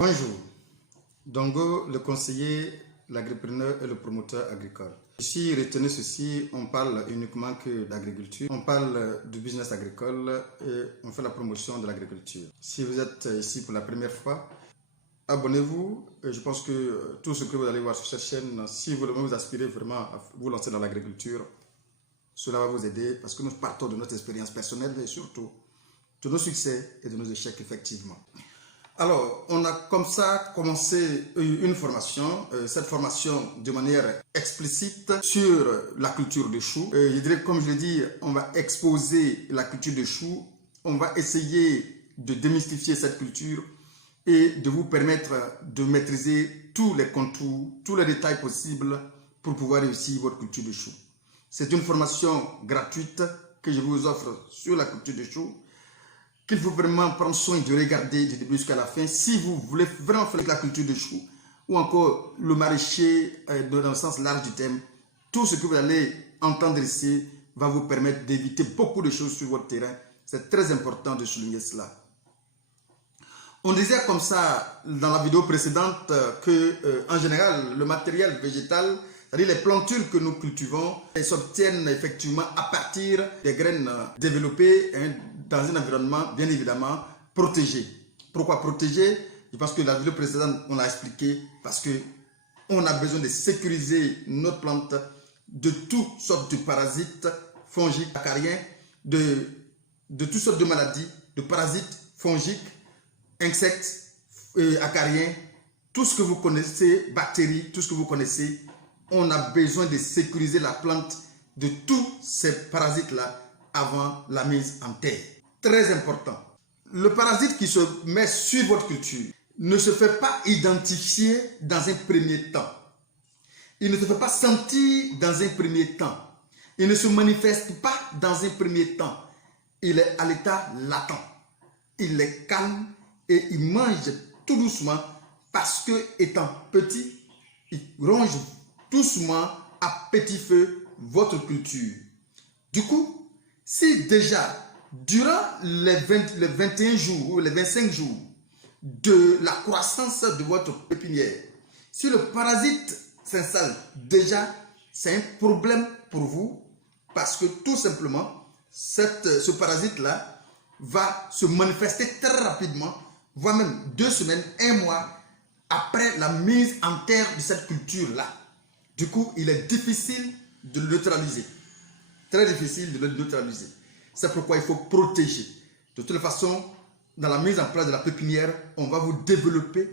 Bonjour, Dongo, le conseiller, l'agripreneur et le promoteur agricole. Ici, retenez ceci, on parle uniquement que d'agriculture, on parle du business agricole et on fait la promotion de l'agriculture. Si vous êtes ici pour la première fois, abonnez-vous. Je pense que tout ce que vous allez voir sur cette chaîne, si vous aspirez vraiment à vous lancer dans l'agriculture, cela va vous aider parce que nous partons de notre expérience personnelle et surtout de nos succès et de nos échecs effectivement. Alors, on a comme ça commencé une formation, cette formation de manière explicite sur la culture de chou. Je dirais, comme je l'ai dit, on va exposer la culture de chou, on va essayer de démystifier cette culture et de vous permettre de maîtriser tous les contours, tous les détails possibles pour pouvoir réussir votre culture de chou. C'est une formation gratuite que je vous offre sur la culture de chou, qu'il faut vraiment prendre soin de regarder du début jusqu'à la fin si vous voulez vraiment faire la culture de chou ou encore le maraîcher dans le sens large du terme. Tout ce que vous allez entendre ici va vous permettre d'éviter beaucoup de choses sur votre terrain. C'est très important de souligner cela. On disait comme ça dans la vidéo précédente que en général le matériel végétal, c'est-à-dire les plantures que nous cultivons, elles s'obtiennent effectivement à partir des graines développées dans un environnement bien évidemment protégé. Pourquoi protégé? Parce que la vidéo précédente, on a expliqué, parce qu'on a besoin de sécuriser notre plante de toutes sortes de parasites fongiques, acariens, de toutes sortes de maladies, de parasites fongiques, insectes, acariens, tout ce que vous connaissez, bactéries, tout ce que vous connaissez. On a besoin de sécuriser la plante de tous ces parasites-là avant la mise en terre. Très important. Le parasite qui se met sur votre culture ne se fait pas identifier dans un premier temps. Il ne se fait pas sentir dans un premier temps. Il ne se manifeste pas dans un premier temps. Il est à l'état latent. Il est calme et il mange tout doucement parce que, étant petit, il ronge doucement à petit feu votre culture. Du coup, si déjà durant les 21 jours ou les 25 jours de la croissance de votre pépinière, si le parasite s'installe déjà, c'est un problème pour vous parce que tout simplement, ce parasite-là va se manifester très rapidement, voire même 2 semaines, 1 mois après la mise en terre de cette culture-là. Du coup, il est difficile de le neutraliser. Très difficile de le neutraliser. C'est pourquoi il faut protéger. De toute façon, dans la mise en place de la pépinière, on va vous développer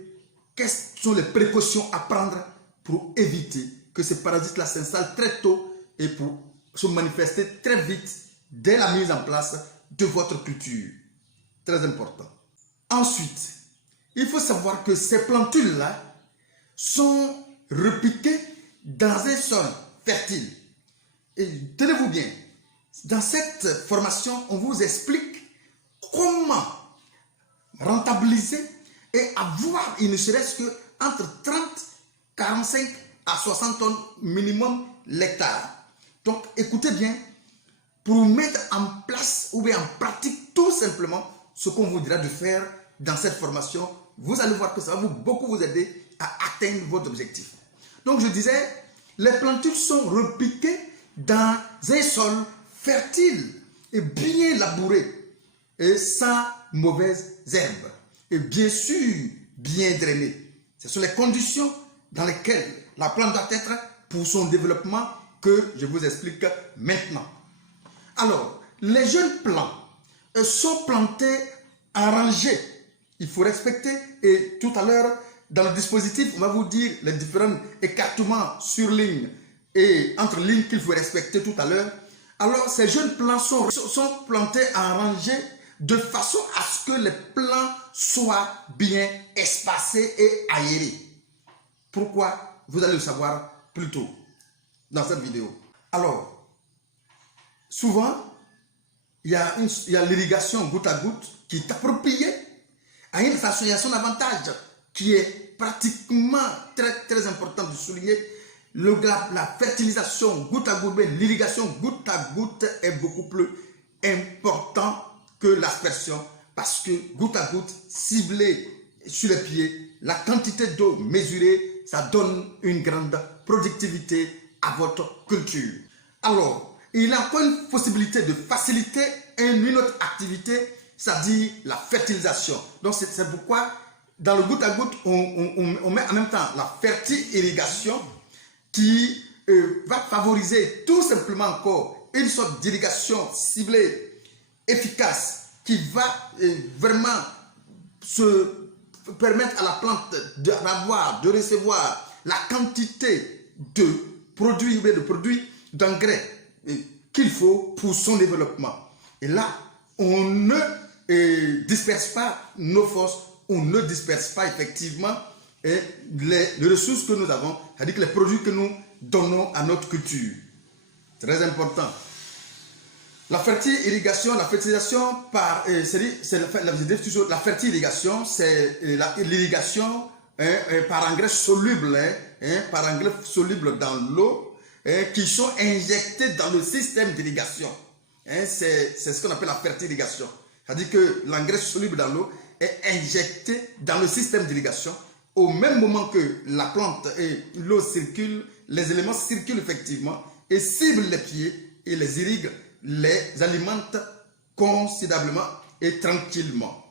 quelles sont les précautions à prendre pour éviter que ces parasites-là s'installent très tôt et pour se manifester très vite dès la mise en place de votre culture. Très important. Ensuite, il faut savoir que ces plantules-là sont repiquées dans un sol fertile. Et tenez-vous bien, dans cette formation, on vous explique comment rentabiliser et avoir, il ne serait-ce que entre 30, 45 à 60 tonnes minimum l'hectare. Donc, écoutez bien, pour mettre en place ou bien en pratique tout simplement ce qu'on vous dira de faire dans cette formation, vous allez voir que ça va beaucoup vous aider à atteindre votre objectif. Donc, je disais, les plantures sont repiquées dans un sol fertile et bien labouré et sans mauvaises herbes et bien sûr bien drainé. Ce sont les conditions dans lesquelles la plante doit être pour son développement que je vous explique maintenant. Alors, les jeunes plants sont plantés en rangée. Il faut respecter et tout à l'heure, dans le dispositif, on va vous dire les différents écartements sur ligne et entre lignes qu'il faut respecter tout à l'heure. Alors, ces jeunes plants sont plantés en rangée de façon à ce que les plants soient bien espacés et aérés. Pourquoi? Vous allez le savoir plus tôt dans cette vidéo. Alors, souvent, il y a l'irrigation goutte à goutte qui est appropriée à une façon, il y a son avantage qui est pratiquement très important de souligner. La fertilisation goutte à goutte, l'irrigation goutte à goutte est beaucoup plus important que l'aspersion parce que goutte à goutte ciblée sur les pieds, la quantité d'eau mesurée, ça donne une grande productivité à votre culture. Alors, il y a encore une possibilité de faciliter une autre activité, c'est-à-dire la fertilisation. Donc, c'est pourquoi, dans le goutte à goutte, on met en même temps la fertilisation qui va favoriser tout simplement encore une sorte d'irrigation ciblée, efficace, qui va vraiment se permettre à la plante de recevoir la quantité de produits d'engrais qu'il faut pour son développement. Et là, on ne disperse pas nos forces, on ne disperse pas effectivement les ressources que nous avons, c'est-à-dire les produits que nous donnons à notre culture. Très important. La fertilisation, la fertilisation par, la fertilisation, c'est l'irrigation par engrais solubles, dans l'eau, qui sont injectés dans le système d'irrigation. C'est ce qu'on appelle la fertilisation. C'est-à-dire que l'engrais soluble dans l'eau est injecté dans le système d'irrigation. Au même moment que la plante et l'eau circulent, les éléments circulent effectivement et ciblent les pieds et les irriguent, les alimente considérablement et tranquillement.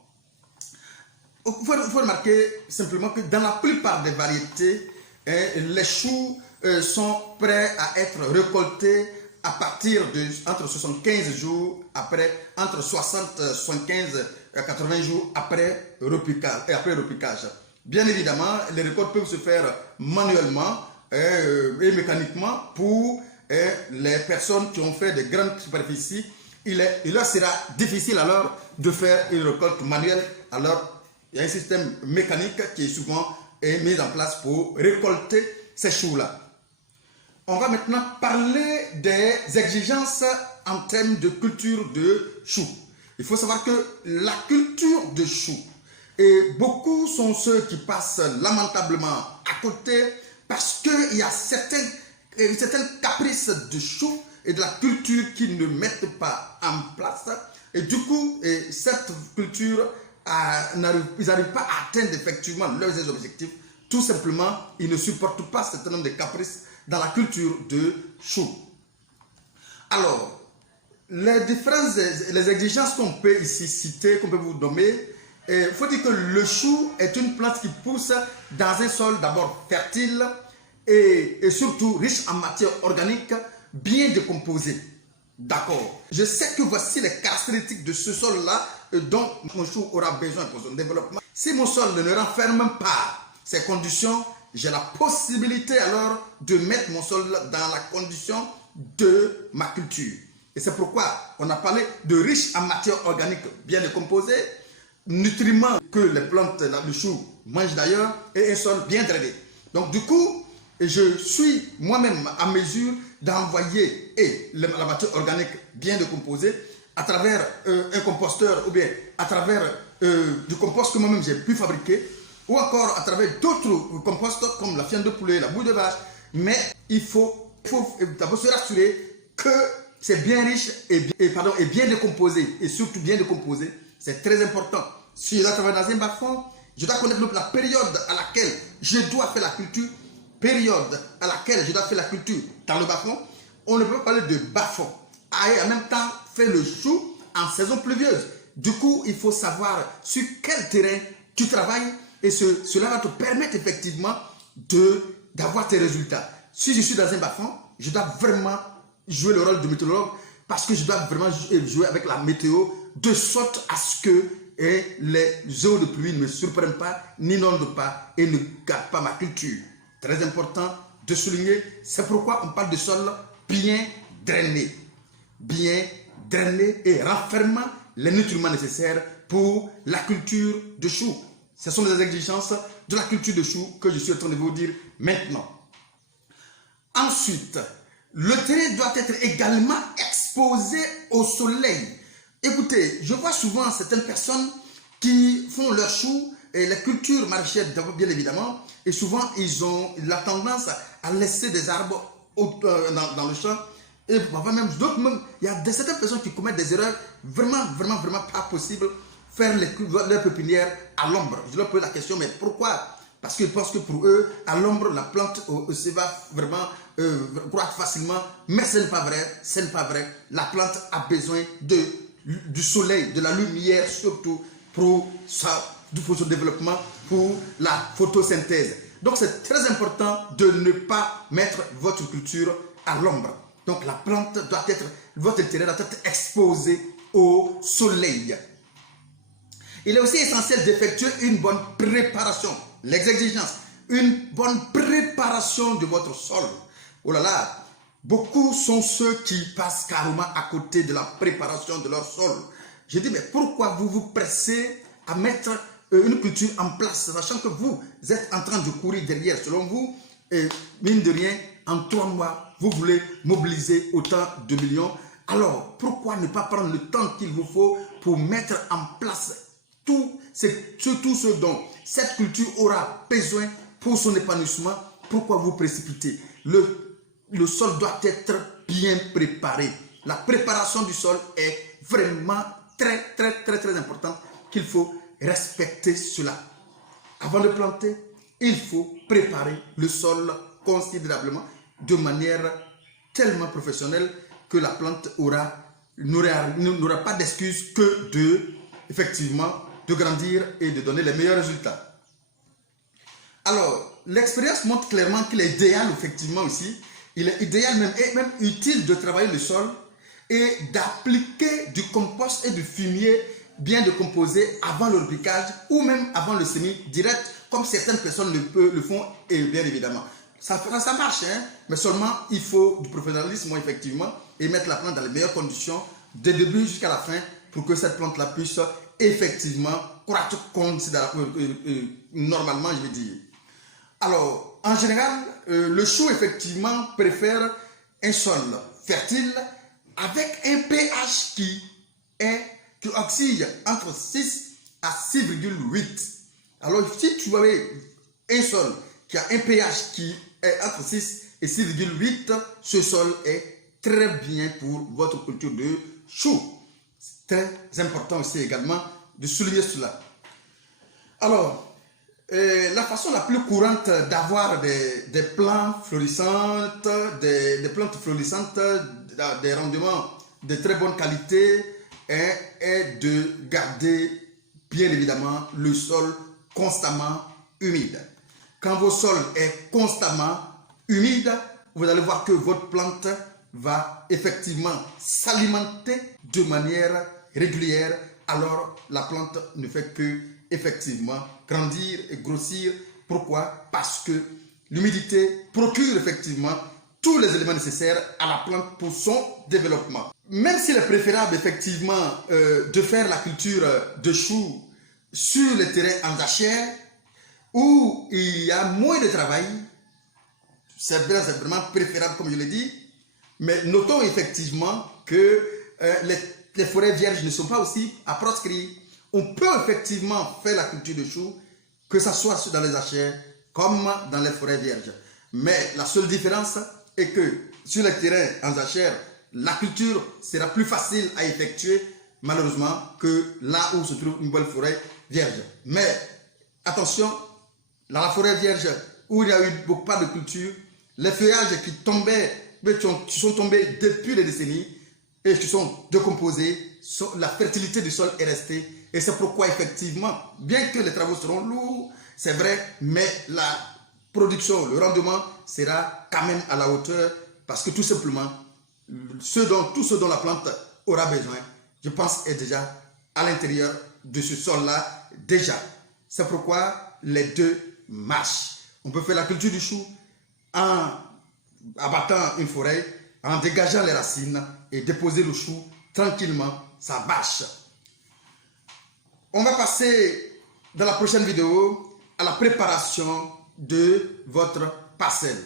Il faut remarquer simplement que dans la plupart des variétés, les choux sont prêts à être récoltés à partir de entre 75 jours après, entre 60, 75 et 80 jours après repiquage. Bien évidemment, les récoltes peuvent se faire manuellement et mécaniquement pour les personnes qui ont fait de grandes superficies. Il leur sera difficile alors de faire une récolte manuelle. Alors, il y a un système mécanique qui est souvent mis en place pour récolter ces choux-là. On va maintenant parler des exigences en termes de culture de choux. Il faut savoir que la culture de choux, et beaucoup sont ceux qui passent lamentablement à côté parce qu'il y a certaines caprices de choux et de la culture qui ne mettent pas en place. Et du coup, cette culture, ils n'arrivent pas à atteindre effectivement leurs objectifs. Tout simplement, ils ne supportent pas un certain nombre de caprices dans la culture de choux. Alors, les exigences qu'on peut ici citer, qu'on peut vous nommer, il faut dire que le chou est une plante qui pousse dans un sol d'abord fertile et surtout riche en matière organique, bien décomposée. D'accord. Je sais que voici les caractéristiques de ce sol-là dont mon chou aura besoin pour son développement. Si mon sol ne renferme pas ces conditions, j'ai la possibilité alors de mettre mon sol dans la condition de ma culture. Et c'est pourquoi on a parlé de riche en matière organique bien décomposée, nutriments que les plantes, le chou mangent d'ailleurs, et un sol bien drainé. Donc du coup, je suis moi-même à mesure d'envoyer la matière organique bien décomposée à travers un composteur ou bien à travers du compost que moi-même j'ai pu fabriquer, ou encore à travers d'autres composts comme la fiente de poulet, la bouille de vache. Mais il faut d'abord se rassurer que c'est bien riche et bien décomposé, et surtout bien décomposé. C'est très important. Si je dois travailler dans un bas-fond, je dois connaître la période à laquelle je dois faire la culture, dans le bas-fond. On ne peut pas parler de bas-fond. Et en même temps, faire le chou en saison pluvieuse. Du coup, il faut savoir sur quel terrain tu travailles et cela va te permettre effectivement d'avoir tes résultats. Si je suis dans un bas-fond, je dois vraiment jouer le rôle de météorologue parce que je dois vraiment jouer avec la météo de sorte à ce que les eaux de pluie ne me surprennent pas, n'inondent pas et ne gâtent pas ma culture. Très important de souligner, c'est pourquoi on parle de sol bien drainé et renfermant les nutriments nécessaires pour la culture de chou. Ce sont les exigences de la culture de chou que je suis en train de vous dire maintenant. Ensuite, le terrain doit être également exposé au soleil. Écoutez, je vois souvent certaines personnes qui font leurs choux et les cultures maraîchères, bien évidemment, et souvent ils ont la tendance à laisser des arbres dans le champ. Et parfois même, il y a certaines personnes qui commettent des erreurs vraiment pas possibles, faire leur pépinière à l'ombre. Je leur pose la question, mais pourquoi? Parce qu'ils pensent que pour eux, à l'ombre, la plante va vraiment croître facilement. Mais ce n'est pas vrai. Ce n'est pas vrai. La plante a besoin du soleil, de la lumière surtout pour son développement, pour la photosynthèse. Donc c'est très important de ne pas mettre votre culture à l'ombre. Donc la plante doit être, votre intérieur doit être exposé au soleil. Il est aussi essentiel d'effectuer une bonne préparation. Les exigences, une bonne préparation de votre sol. Oh là là, beaucoup sont ceux qui passent carrément à côté de la préparation de leur sol. Je dis, mais pourquoi vous vous pressez à mettre une culture en place, sachant que vous êtes en train de courir derrière? Selon vous, mine de rien, en 3 mois, vous voulez mobiliser autant de millions. Alors, pourquoi ne pas prendre le temps qu'il vous faut pour mettre en place tout ce dont cette culture aura besoin pour son épanouissement? Pourquoi vous précipitez? Le sol doit être bien préparé. La préparation du sol est vraiment très importante, qu'il faut respecter cela. Avant de planter, il faut préparer le sol considérablement, de manière tellement professionnelle que la plante n'aura pas d'excuse que effectivement de grandir et de donner les meilleurs résultats. Alors, l'expérience montre clairement qu'il est idéal, effectivement aussi, il est idéal même utile de travailler le sol et d'appliquer du compost et du fumier bien décomposé avant le repiquage ou même avant le semis direct, comme certaines personnes le font, et bien évidemment. Ça marche, hein? Mais seulement il faut du professionnalisme, effectivement, et mettre la plante dans les meilleures conditions, dès le début jusqu'à la fin, pour que cette plante-là puisse effectivement croître normalement, je veux dire. Alors, en général, le chou, effectivement, préfère un sol fertile avec un pH qui oscille entre 6 à 6,8. Alors, si tu avais un sol qui a un pH qui est entre 6 et 6,8, ce sol est très bien pour votre culture de chou. C'est très important aussi également de souligner cela. Alors, la façon la plus courante d'avoir des plantes florissantes, des plantes florissantes, des rendements de très bonne qualité est de garder bien évidemment le sol constamment humide. Quand votre sol est constamment humide, vous allez voir que votre plante va effectivement s'alimenter de manière régulière. Alors la plante ne fait que effectivement grandir et grossir. Pourquoi? Parce que l'humidité procure effectivement tous les éléments nécessaires à la plante pour son développement. Même s'il est préférable effectivement de faire la culture de choux sur les terrains en jachère où il y a moins de travail, c'est vraiment préférable comme je l'ai dit, mais notons effectivement que les forêts vierges ne sont pas aussi à proscrire. On peut effectivement faire la culture de choux, que ce soit dans les jachères comme dans les forêts vierges. Mais la seule différence est que sur les terrains en jachère, la culture sera plus facile à effectuer malheureusement que là où se trouve une belle forêt vierge. Mais attention, dans la forêt vierge où il n'y a eu pas de culture, les feuillages qui sont tombés depuis des décennies et qui sont décomposés, la fertilité du sol est restée. Et c'est pourquoi effectivement, bien que les travaux seront lourds, c'est vrai, mais la production, le rendement sera quand même à la hauteur, parce que tout simplement, tout ce dont la plante aura besoin, je pense, est déjà à l'intérieur de ce sol-là déjà. C'est pourquoi les deux marchent. On peut faire la culture du chou en abattant une forêt, en dégageant les racines et déposer le chou tranquillement, ça marche. On va passer dans la prochaine vidéo à la préparation de votre parcelle.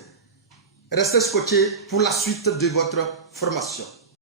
Restez scotchés pour la suite de votre formation.